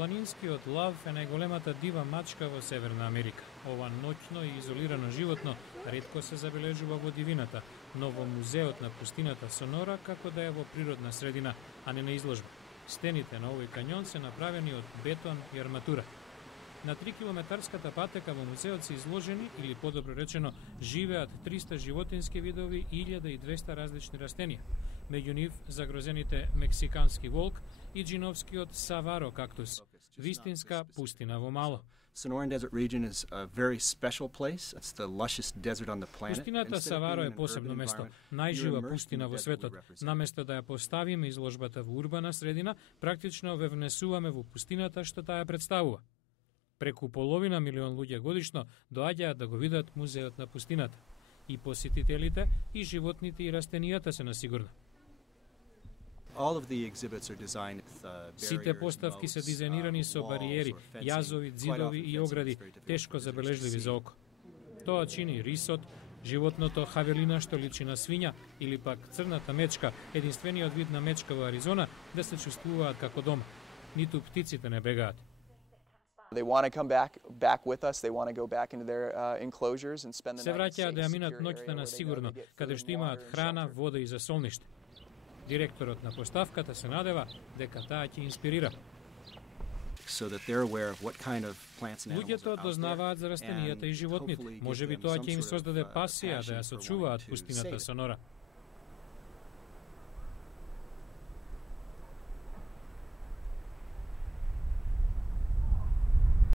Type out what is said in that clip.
Планинскиот лав е најголемата дива мачка во Северна Америка. Ова ноќно и изолирано животно ретко се забележува во дивината, но во музеот на пустината Сонора како да е во природна средина, а не на изложба. Стените на овој кањон се направени од бетон и арматура. На 3-километарската патека во музеот се изложени, или подобро речено, живеат 300 животински видови и 1200 различни растенија. Меѓу нив загрозените мексикански волк и джиновскиот саваро кактус, вистинска пустина во мало. Пустината Саваро е посебно место, најжива пустина во светот. Наместо да ја поставиме изложбата во урбана средина, практично ве внесуваме во пустината што таа представува. Преку половина милион луѓе годишно доаѓаат да го видат музеот на пустината. И посетителите, и животните и растенијата се на сигурно. Сите поставки се дизајнирани со бариери, јазови, ѕидови и огради, тешко забележливи за око. Тоа чини рисот, животното хавелина што личи на свиња или пак црната мечка, единствениот вид на мечка во Аризона, да се чувствуваат како дома. Ниту птиците не бегаат. They want to come back with us. They want to go back into their enclosures and spend the night. Се враќаат да ја минат ноќта на сигурно, каде што имаат храна, вода и засолниште. Директорот на поставката се надева дека таа ќе инспирира. Луѓето дознаваат за растенијата и животните. Можеби тоа ќе им создаде пасија да ја сочуваат пустината Сонора.